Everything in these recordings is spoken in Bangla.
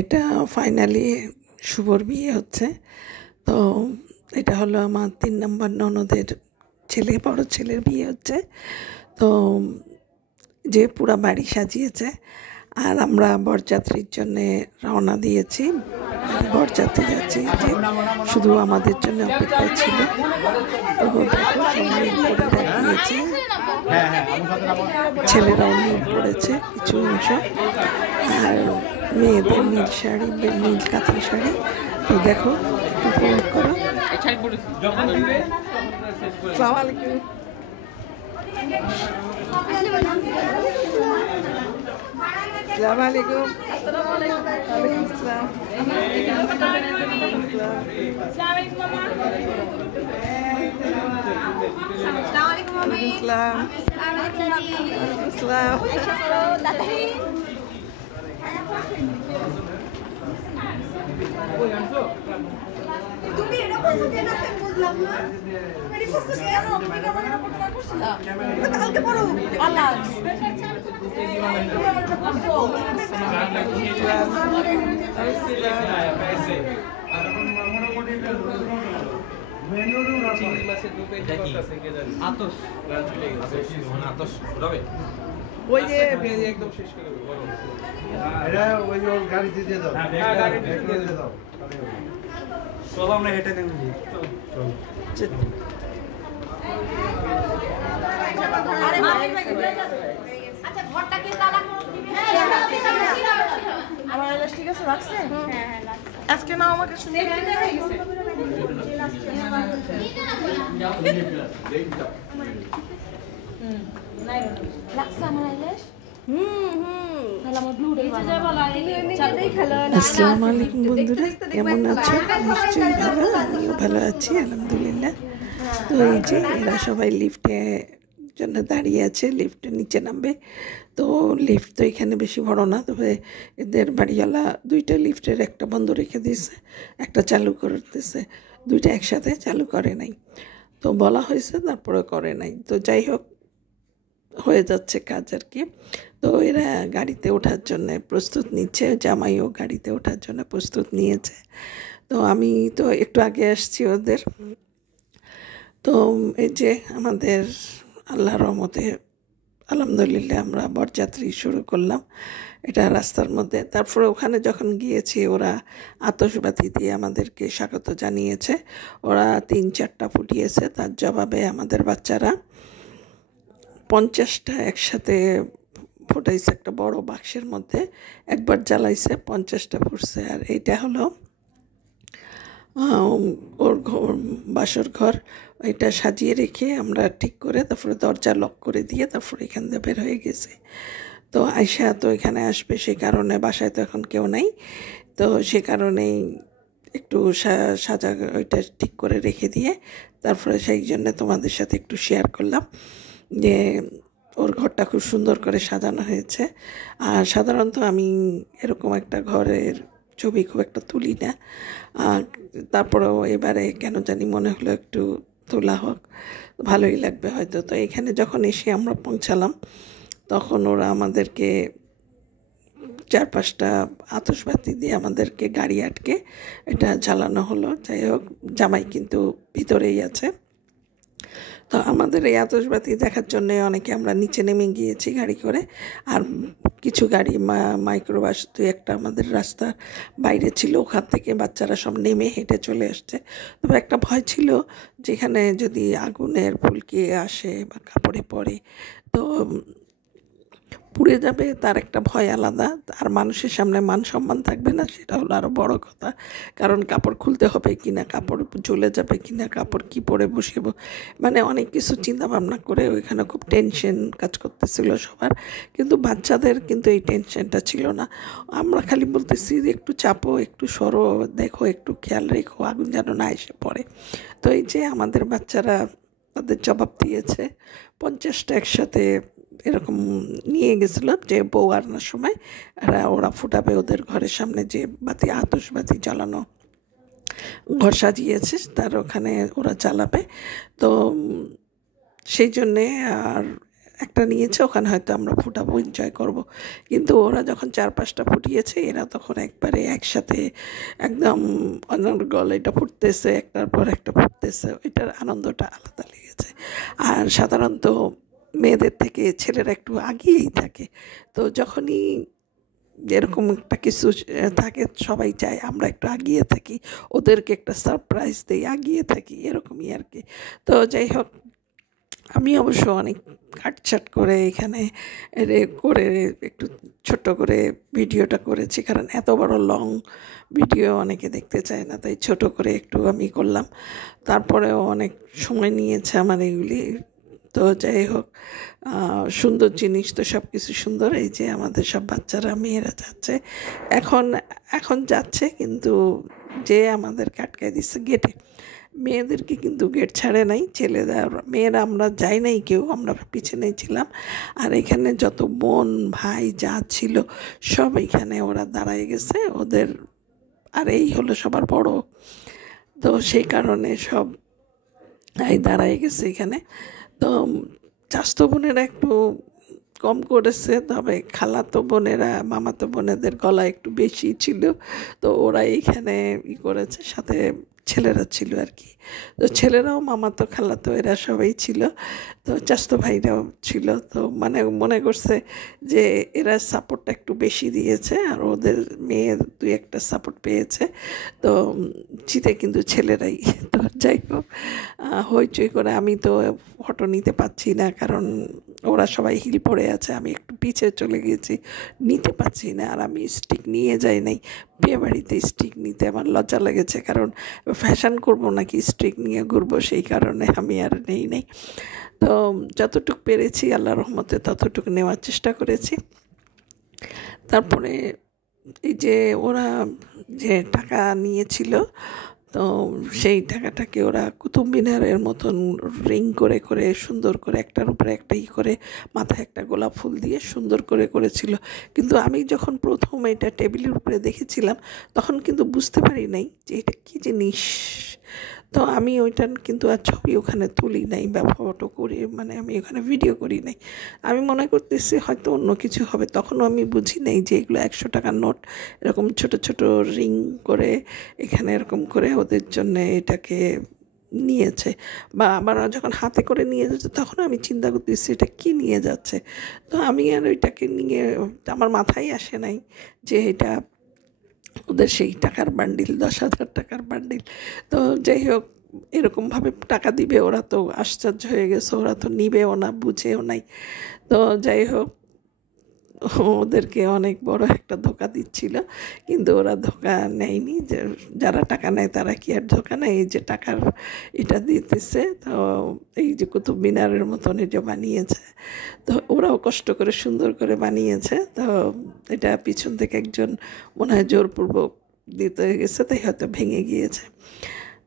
এটা ফাইনালি শুভর বিয়ে হচ্ছে। তো এটা হলো আমার 3 নম্বর ননদের ছেলে, বড় ছেলের বিয়ে হচ্ছে। তো যে পুরা বাড়ি সাজিয়েছে, আর আমরা বরযাত্রীর জন্যে রওনা দিয়েছি। বরযাত্রী যাচ্ছে, যে শুধু আমাদের জন্য অপেক্ষায় ছিল। তো দেখো সবাই পরে গিয়েছে, ছেলেরাও নীল পড়েছে কিছু অংশ, আর মেয়েদের নীল শাড়ি, নীল কাঁথা শাড়ি। তো দেখো, উপভোগ করো। আসসালামু আলাইকুম। ওয়ালাইকুম আসসালাম। তুমি এটা বলছো কেন আমি বুঝলাম না। তুমি এটা বলছো কেন? তুমি কেমন এটা করতে পারছো না? কালকে পড়ো। আল্লাহ। ওই যে একদম শেষ করে দেবো এটা ওই যে গাড়িতে দিয়ে দাও, গাড়িতে দিয়ে দাও। চলো আমরা হেঁটে নেব। চলো আচ্ছা ঘরটা কি তালা করে দিবে? আমার এলাচ ঠিক আছে রাখছে? হ্যাঁ রাখছে। আজকে না আমাকে শুনে হয়ে গেছে। নাই রাখছে আমার এলাচ। আসসালামু আলাইকুম বন্ধুরা, কেমন আছো? নিশ্চয়ই ভালো, আমিও ভালো আছি আলহামদুলিল্লাহ। তো এই যে এরা সবাই লিফটে জন্য দাঁড়িয়ে আছে, লিফটের নিচে নামবে। তো লিফট তো এখানে বেশি বড় না, তবে এদের বাড়িওয়ালা 2টা লিফটের একটা বন্ধ রেখে দিয়েছে, একটা চালু করতেছে, 2টা একসাথে চালু করে নাই। তো বলা হয়েছে, তারপরে করে নাই। তো যাই হোক, হয়ে যাচ্ছে কাজ আর কি। তো এরা গাড়িতে ওঠার জন্য প্রস্তুত নিচ্ছে, জামাইও গাড়িতে ওঠার জন্য প্রস্তুত নিয়েছে। তো আমি তো একটু আগে আসছি ওদের। তো এই যে আমাদের আল্লাহর রহমতে আলহামদুলিল্লাহ আমরা বরযাত্রী শুরু করলাম এটা রাস্তার মধ্যে। তারপরে ওখানে যখন গিয়েছি, ওরা আতশবাতি দিয়ে আমাদেরকে স্বাগত জানিয়েছে। ওরা 3-4টা ফুটিয়েছে, তার জবাবে আমাদের বাচ্চারা 50টা একসাথে ফুটাইছে, একটা বড় বাক্সের মধ্যে একবার জ্বালাইছে, 50টা ফুটছে। আর এইটা হলো ওর ঘর, বাসর ঘর। এটা সাজিয়ে রেখে আমরা ঠিক করে তারপরে দরজা লক করে দিয়ে তারপরে এখান থেকে বের হয়ে গেছে। তো আয়শা তো এখানে আসবে, সে কারণে বাসায় তো এখন কেউ নেই, তো সে কারণেই একটু সাজা ওইটা ঠিক করে রেখে দিয়ে তারপরে সেই জন্যে তোমাদের সাথে একটু শেয়ার করলাম যে ওর ঘরটা খুব সুন্দর করে সাজানো হয়েছে। আর সাধারণত আমি এরকম একটা ঘরের ছবি খুব একটা তুলি না, তারপরেও এবারে কেন জানি মনে হলো একটু তোলা হোক, ভালোই লাগবে হয়তো। তো এখানে যখন এসে আমরা পৌঁছালাম, তখন ওরা আমাদেরকে 4-5টা আতশবাতি দিয়ে আমাদেরকে গাড়ি আটকে এটা জ্বালানো হলো। যাই হোক, জামাই কিন্তু ভিতরেই আছে। তো আমাদের এই আতশবাতি দেখার জন্য অনেকে আমরা নিচে নেমে গিয়েছি গাড়ি করে। আর কিছু গাড়ি মাইক্রোবাস 2-একটা আমাদের রাস্তার বাইরে ছিল, ওখান থেকে বাচ্চারা সব নেমে হেঁটে চলে আসছে। তবে একটা ভয় ছিল, যেখানে যদি আগুনের ফুলকি আসে বা কাপড়ে পড়ে তো পুড়ে যাবে, তার একটা ভয় আলাদা। আর মানুষের সামনে মান সম্মান থাকবে না, সেটা হলো আরও বড় কথা। কারণ কাপড় খুলতে হবে কি না, কাপড় জ্বলে যাবে কি না, কাপড় কী পরে বসিব, মানে অনেক কিছু চিন্তা ভাবনা করে ওইখানে খুব টেনশন কাজ করতেছিল সবার। কিন্তু বাচ্চাদের কিন্তু এই টেনশনটা ছিল না। আমরা খালি বলতেছি একটু চাপো, একটু সরো, দেখো, একটু খেয়াল রেখো, আগুন যেন না এসে পড়ে। তো এই যে আমাদের বাচ্চারা তাদের জবাব দিয়েছে, 50টা একসাথে এরকম নিয়ে গেছিলো, যে বউ আনার সময় ওরা ফুটাবে ওদের ঘরের সামনে, যে বাতি আতশবাতি জ্বালানো ঘর সাজিয়েছে তার ওখানে ওরা জ্বালাবে। তো সেই জন্যে আর একটা নিয়েছে, ওখানে হয়তো আমরা ফুটাবো, এনজয় করব। কিন্তু ওরা যখন 4-5টা ফুটিয়েছে, এরা তখন একবারে একসাথে একদম অনর্গল এটা ফুটতেছে, একটার পর একটা ফুটতেছে, এটার আনন্দটা আলাদা লেগেছে। আর সাধারণত মেয়েদের থেকে ছেলেরা একটু আগিয়েই থাকে, তো যখনই এরকম একটা কিছু থাকে সবাই চায় আমরা একটু আগিয়ে থাকি, ওদেরকে একটা সারপ্রাইজ দিই, আগিয়ে থাকি, এরকমই আর কি। তো যাই হোক, আমি অবশ্য অনেক কাটছাট করে এখানে করে একটু ছোট্ট করে ভিডিওটা করেছি, কারণ এত বড় লং ভিডিও অনেকে দেখতে চায় না, তাই ছোট করে একটু আমি করলাম। তারপরেও অনেক সময় নিয়েছে আমার এগুলি। তো যাই হোক, সুন্দর জিনিস তো সব কিছু সুন্দর। এই যে আমাদের সব বাচ্চারা মেয়েরা যাচ্ছে, এখন যাচ্ছে, কিন্তু যে আমাদের আটকায় দিচ্ছে গেটে। মেয়েদেরকে কিন্তু গেট ছাড়ে নাই, মেয়েরা আমরা যাই নাই কেউ, আমরা পিছনেই ছিলাম। আর এখানে যত বোন ভাই যা ছিল সব এখানে ওরা দাঁড়ায় গেছে ওদের, আর এই হলো সবার বড়, তো সেই কারণে সব দাঁড়ায় গেছে এখানে। তো চাচাতো বোনেরা একটু কম করেছে, তবে খালাতো বোনেরা মামাতো বোনেদের গলা একটু বেশি ছিল, তো ওরা এইখানে করেছে, সাথে ছেলেরা ছিল আর কি। তো ছেলেরাও মামাতো খালাতো এরা সবাই ছিল, তো চাচাতো ভাইরাও ছিল। তো মানে মনে করছে যে এরা সাপোর্টটা একটু বেশি দিয়েছে, আর ওদের মেয়ে 2-1টা সাপোর্ট পেয়েছে, তো জিতে কিন্তু ছেলেরাই। তো যাই হোক, হইচই করে আমি তো ফটো নিতে পারছি না, কারণ ওরা সবাই হিল পড়ে আছে, আমি একটু পিছিয়ে চলে গিয়েছি, নিতে পারছি না। আর আমি স্টিক নিয়ে যাই নাই, বিয়ে বাড়িতে স্টিক নিতে আমার লজ্জা লেগেছে, কারণ ফ্যাশন করব নাকি স্টিক নিয়ে ঘুরবো, সেই কারণে আমি আর নেই নাই। তো যতটুকু পেরেছি আল্লাহর রহমতে ততটুকু নেওয়ার চেষ্টা করেছি। তারপরে এই যে ওরা যে টাকা নিয়েছিল, তো সেই টাকাটাকে ওরা কুতুব মিনারের মতন রিং করে করে সুন্দর করে একটার উপরে একটা করে মাথায় একটা গোলাপ ফুল দিয়ে সুন্দর করে করেছিল। কিন্তু আমি যখন প্রথম এটা টেবিলের উপরে দেখেছিলাম, তখন কিন্তু বুঝতে পারি নাই যে এটা কী জিনিস। তো আমি ওইটার কিন্তু আর ছবি ওখানে তুলি নাই বা ফটো করি, মানে আমি ওখানে ভিডিও করি নাই। আমি মনে করতেছি হয়তো অন্য কিছু হবে, তখনও আমি বুঝি নাই যে এগুলো 100 টাকার নোট, এরকম ছোট ছোট রিং করে এখানে এরকম করে ওদের জন্যে এটাকে নিয়েছে। বা আবার যখন হাতে করে নিয়ে যাচ্ছে, তখন আমি চিন্তা করতেছি এটা কী নিয়ে যাচ্ছে। তো আমি আর ওইটাকে নিয়ে আমার মাথায় আসে নাই যে এটা ওদের সেই টাকার বান্ডিল, 10,000 টাকার বান্ডিল। তো যাই হোক, এরকমভাবে টাকা দিবে, ওরা তো আশ্চর্য হয়ে গেছে, ওরা তো নিবেও না, বুঝেও নাই। তো যাই হোক, ওদেরকে অনেক বড় একটা ধোঁকা দিচ্ছিল, কিন্তু ওরা ধোঁকা নেয়নি। যে যারা টাকা নেয় তারা কি আর ধোঁকা নেয়, এই যে টাকার এটা দিতেছে। তো এই যে কুতুব মিনারের মতন এটা বানিয়েছে, তো ওরাও কষ্ট করে সুন্দর করে বানিয়েছে। তো এটা পিছন থেকে একজন মনে হয় জোরপূর্বক দিতে গেছে, তাই হয়তো ভেঙে গিয়েছে।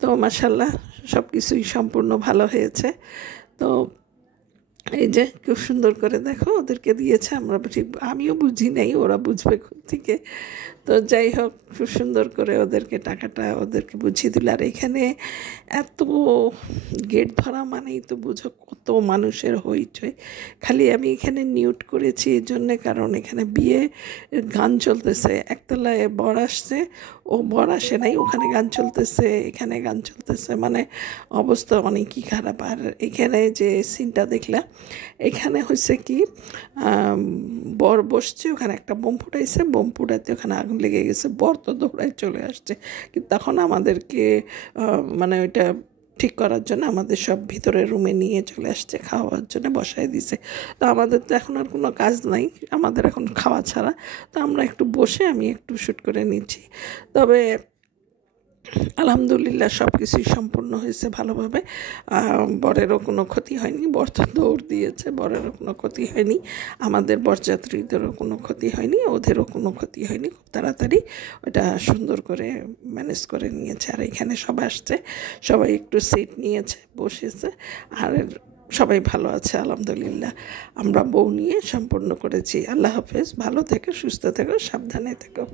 তো মাশাআল্লাহ সব কিছুই সম্পূর্ণ ভালো হয়েছে। তো এই যে খুব সুন্দর করে দেখো ওদেরকে দিয়েছে, আমিও বুঝি নাই, ওরা বুঝবে থেকে। তো যাই হোক, খুব সুন্দর করে ওদেরকে টাকাটা ওদেরকে বুঝিয়ে দিল। আর এখানে এত গেট ধরা মানেই তো বুঝো কত মানুষের হইচই। খালি আমি এখানে নিউট করেছি এই জন্যে, কারণ এখানে বিয়ে গান চলতেছে, একতলায় বর আসছে, ও বর আসে নাই, ওখানে গান চলতেছে, এখানে গান চলতেছে, মানে অবস্থা অনেকই খারাপ। আর এখানে যে সিনটা দেখলাম, এখানে হচ্ছে কি বর বসছে, ওখানে একটা বোম ফুটাইছে, বোম ফুটাইতে ওখানে আগুন লেগে গেছে, বর তো দৌড়ায় চলে আসছে। কিন্তু তখন আমাদেরকে মানে ওইটা ঠিক করার জন্য আমাদের সব ভিতরে রুমে নিয়ে চলে আসছে, খাওয়ার জন্য বসায় দিছে। তো আমাদের তো এখন আর কোনো কাজ নাই, আমাদের এখন খাওয়া ছাড়া। তো আমরা একটু বসে আমি একটু শ্যুট করে নিচ্ছি। তবে আলহামদুলিল্লাহ সব কিছুই সম্পূর্ণ হয়েছে ভালোভাবে। বরেরও কোনো ক্ষতি হয়নি, বর তো দৌড় দিয়েছে, বরেরও কোনো ক্ষতি হয়নি, আমাদের বরযাত্রীদেরও কোনো ক্ষতি হয়নি, ওদেরও কোনো ক্ষতি হয়নি। খুব তাড়াতাড়ি ওটা সুন্দর করে ম্যানেজ করে নিয়েছে। আর এখানে সবাই আসছে, সবাই একটু সিট নিয়েছে, বসেছে, আর সবাই ভালো আছে আলহামদুলিল্লাহ। আমরা বউ নিয়ে সম্পূর্ণ করেছি। আল্লাহ হাফেজ, ভালো থেকো, সুস্থ থেকো, সাবধানে থেকো।